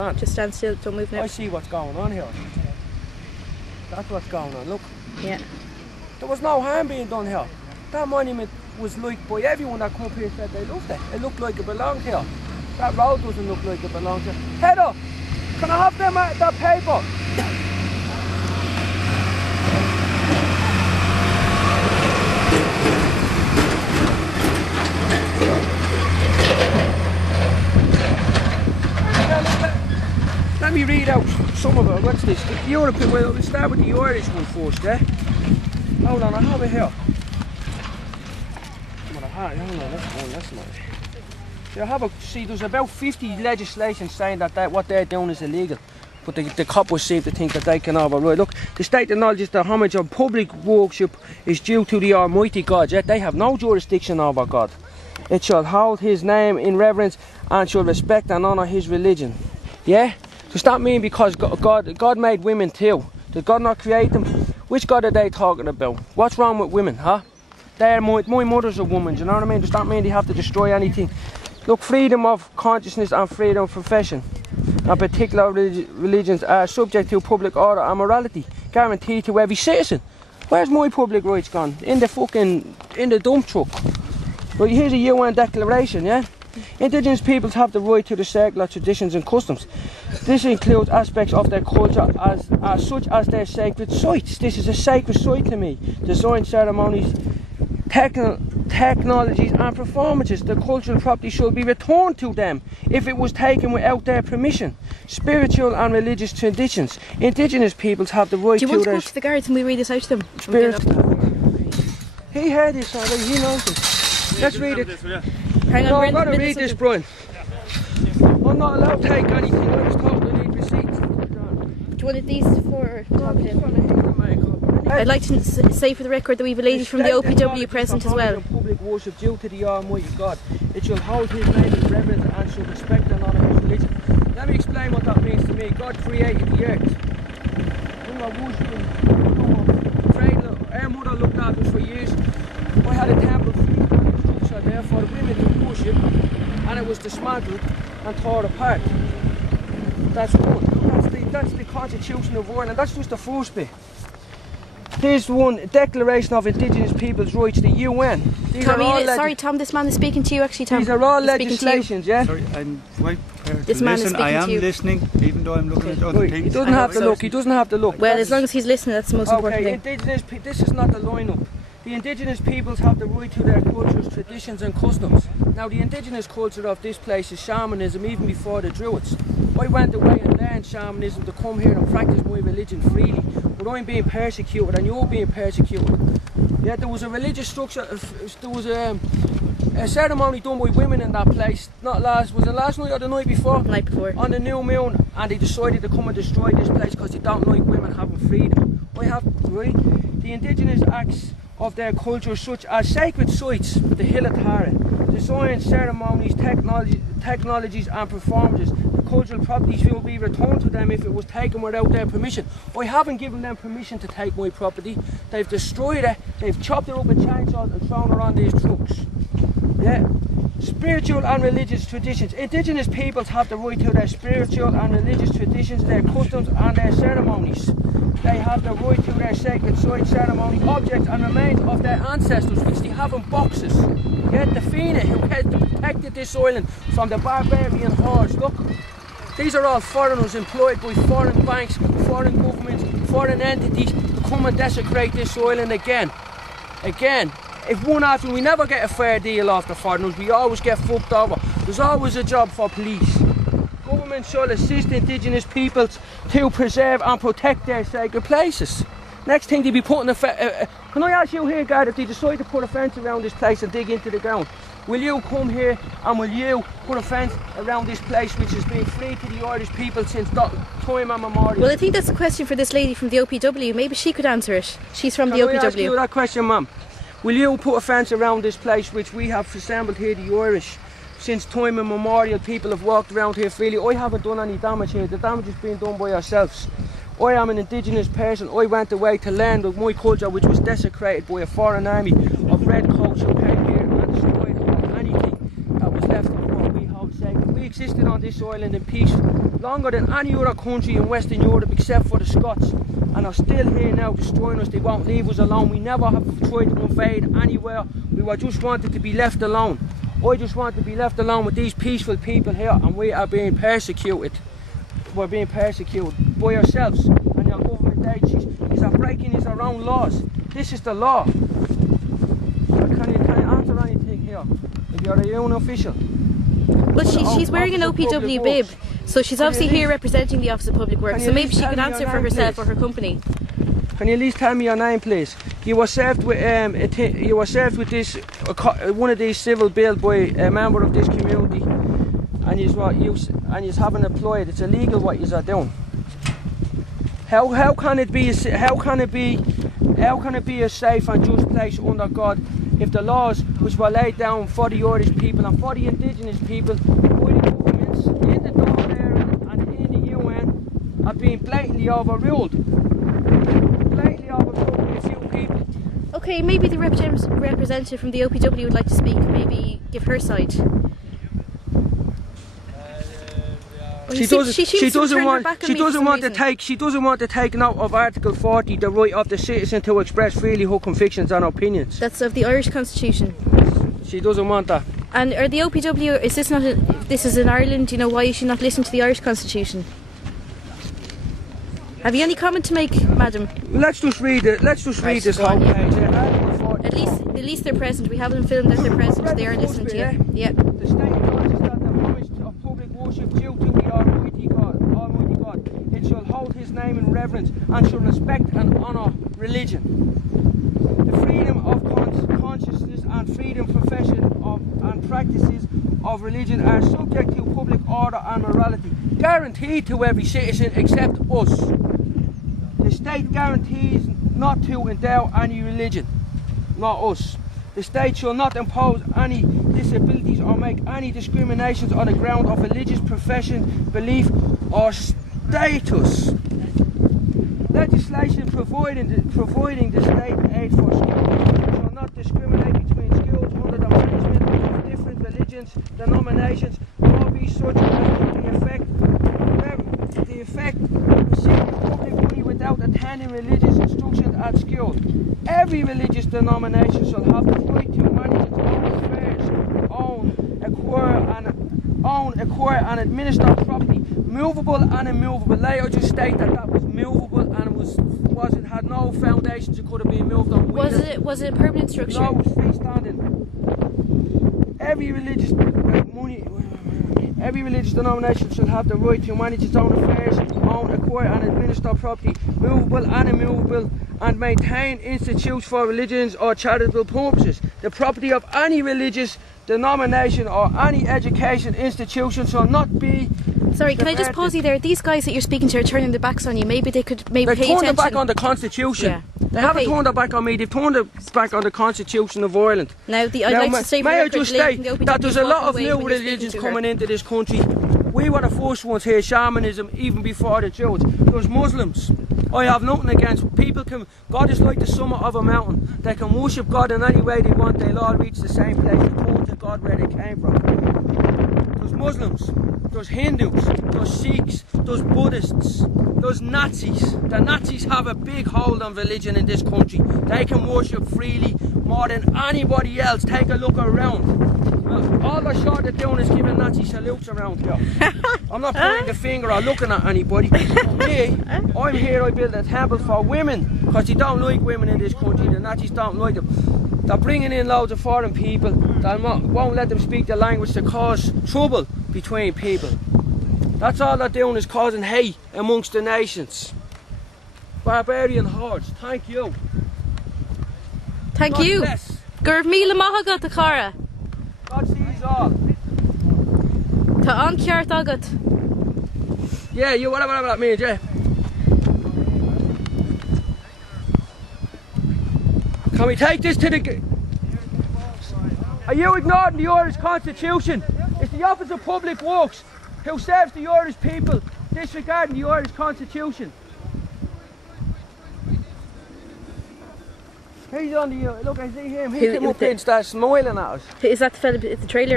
Just stand still, don't move now. I see what's going on here. That's what's going on, look. Yeah. There was no harm being done here. That monument was liked by everyone that come up here said they loved it. It looked like it belonged here. That road doesn't look like it belongs here. Heather, can I have them, that paper? Let me read out some of it. What's this? The European, well, we'll start with the Irish one first, yeah? Hold on, I have it here. Well, I have, hold on, that's not it. See, there's about 50 legislation saying that what they're doing is illegal. But the coppers seem to think that they can override. Look, the state acknowledges the homage of public worship is due to the Almighty God, yet they have no jurisdiction over God. It shall hold his name in reverence and shall respect and honour his religion. Yeah? Does that mean because God made women too? Did God not create them? Which God are they talking about? What's wrong with women, huh? My mother's a woman, do you know what I mean? Does that mean they have to destroy anything? Look, freedom of consciousness and freedom of profession and particular religions are subject to public order and morality, guaranteed to every citizen. Where's my public rights gone? In the dump truck. Right, here's a UN declaration, yeah? Indigenous peoples have the right to the circular traditions and customs. This includes aspects of their culture such as their sacred sites. This is a sacred site to me. Design, ceremonies, technologies and performances. The cultural property should be returned to them if it was taken without their permission. Spiritual and religious traditions. Indigenous peoples have the right to their... Do you want to go to the guards and we read this out to them? He heard this already, he knows it. Let's read it. Hang on, no, I've got to read this, Brian. I'm not allowed to take anything. I was told I need receipts. Do you want these for... I'd like to say for the record that we have a lady from the OPW present as well. Public worship due to the Almighty God. It shall hold his name in reverence and shall respect and honour his religion. Let me explain what that means to me. God created the earth. Our mother looked after us for years. I had a temple there for the women to worship, and it was dismantled and torn apart. That's good. That's the Constitution of Ireland. That's just the first bit. Here's one, Declaration of Indigenous Peoples' Rights, the UN. Sorry, Tom, this man is speaking to you actually, Tom. These are all legislations, yeah? Sorry, I'm quite prepared this to man listen. Is speaking I am to you. listening, even though I'm looking at other things. He doesn't have to look, he doesn't have to look. Well, as long as he's listening, that's the most important thing. This is not the line-up. The indigenous peoples have the right to their cultures, traditions and customs. Now the indigenous culture of this place is shamanism even before the Druids. I went away and learned shamanism to come here and practice my religion freely. But I'm being persecuted and you're being persecuted. Yeah, there was a religious structure, there was a ceremony done by women in that place. Was it last night or the night before? Night before. On the new moon, and they decided to come and destroy this place because they don't like women having freedom. The indigenous acts of their culture such as sacred sites, the Hill of Tara, design, ceremonies, technologies and performances. The cultural properties will be returned to them if it was taken without their permission. I haven't given them permission to take my property. They've destroyed it, they've chopped it up with chainsaws and thrown it on these trucks. Yeah. Spiritual and religious traditions. Indigenous peoples have the right to their spiritual and religious traditions, their customs and their ceremonies. They have the right to their sacred site, ceremony, objects and remains of their ancestors, which they have in boxes. Yet the Fianna who protected this island from the barbarian hordes. Look, these are all foreigners employed by foreign banks, foreign governments, foreign entities to come and desecrate this island again. If one after we never get a fair deal off the foreigners, we always get fucked over. There's always a job for police. Government shall assist indigenous peoples to preserve and protect their sacred places. Next thing, they'll be putting can I ask you here, guard, if they decide to put a fence around this place and dig into the ground, will you come here and will you put a fence around this place which has been free to the Irish people since time immemorial? Well, I think that's a question for this lady from the OPW. Maybe she could answer it. She's from the OPW. Can I ask you that question, ma'am? Will you put a fence around this place which we have assembled here, the Irish? Since time immemorial, people have walked around here freely. I haven't done any damage here. The damage is being done by ourselves. I am an indigenous person. I went away to learn of my culture, which was desecrated by a foreign army of red coats who came here and destroyed anything that was left of what we hold sacred. We existed on this island in peace longer than any other country in Western Europe except for the Scots, and are still here now destroying us. They won't leave us alone. We never have tried to invade anywhere. We were just wanted to be left alone. I just want to be left alone with these peaceful people here, and we are being persecuted. We're being persecuted by yourselves and your government agencies. You are breaking our own laws. This is the law. Can you answer anything here? If you're a union official. Well, she's wearing an OPW bib, so she's obviously here representing the Office of Public Works, so maybe she could answer for herself or her company. Can you at least tell me your name, please? You were served with this one of these civil bills by a member of this community, and you haven't applied. It's illegal what you are doing. How can it be a safe and just place under God if the laws which were laid down for the Irish people and for the indigenous people by the governments in the Dublin area and in the UN are being blatantly overruled? Blatantly overruled by a few people. Okay, maybe the representative from the OPW would like to speak. Maybe give her side. She doesn't want to take note of Article 40, the right of the citizen to express freely her convictions and opinions. That's of the Irish Constitution. She doesn't want that. And are the OPW, is this not, this is in Ireland, you know, why is she not listening to the Irish Constitution? Have you any comment to make, madam? Let's just read it. Let's just read this whole page. At least they're present. We have them filmed that they're present. They are listening to you. Yeah. The state acknowledges that the homage of public worship due to the Almighty God. It shall hold His name in reverence and shall respect and honour religion. The freedom of consciousness and freedom profession and practices of religion are subject to public order and morality, guaranteed to every citizen except us. The state guarantees not to endow any religion, not us. The state shall not impose any disabilities or make any discriminations on the ground of religious profession, belief or status. Legislation providing the state aid for schools shall not discriminate between schools under the management of different religions, denominations, nor be such as the effect receiving public money without attending religious instruction at school. Every religious denomination shall have the right to manage its own affairs, acquire and administer property, movable and immovable. Later just state that was movable and it had no foundations. It could have been moved on wheels. Was it a permanent structure? No, it was freestanding. Every religious denomination shall have the right to manage its own affairs, acquire and administer property, movable and immovable, and maintain institutes for religions or charitable purposes. The property of any religious denomination or any education institution shall not be... Sorry, can I just pause you there? These guys that you're speaking to are turning their backs on you. Maybe they could pay attention. They turned their back on the Constitution. Yeah. They haven't turned their back on me. They've turned their back on the Constitution of Ireland. Now, I'd like to say, may I just state that there's a lot of new religions coming into this country. We were the first ones here, shamanism, even before the Jews. There's Muslims. I have nothing against. People can. God is like the summit of a mountain. They can worship God in any way they want. They'll all reach the same place, return to God where they came from. There's Muslims. There's Hindus. There's Sikhs. There's Buddhists. There's Nazis. The Nazis have a big hold on religion in this country. They can worship freely more than anybody else. Take a look around. All they're short of doing is giving Nazi salutes around here. I'm not pointing the finger or looking at anybody. Me, I'm here, I build a temple for women, because they don't like women in this country. The Nazis don't like them. They're bringing in loads of foreign people that won't let them speak the language to cause trouble between people. That's all they're doing, is causing hate amongst the nations. Barbarian hordes. Thank you. Thank God you. Bless. Gurv Mila Mahagat the Cara. God sees all. Ta an ceart agat. Yeah, you whatever that means, yeah. Can we take this to the... Are you ignoring the Irish Constitution? It's the Office of Public Works who serves the Irish people, disregarding the Irish Constitution. He's on the... Look, I see him. He came up there and started smiling at us. Is that the fella at the trailer?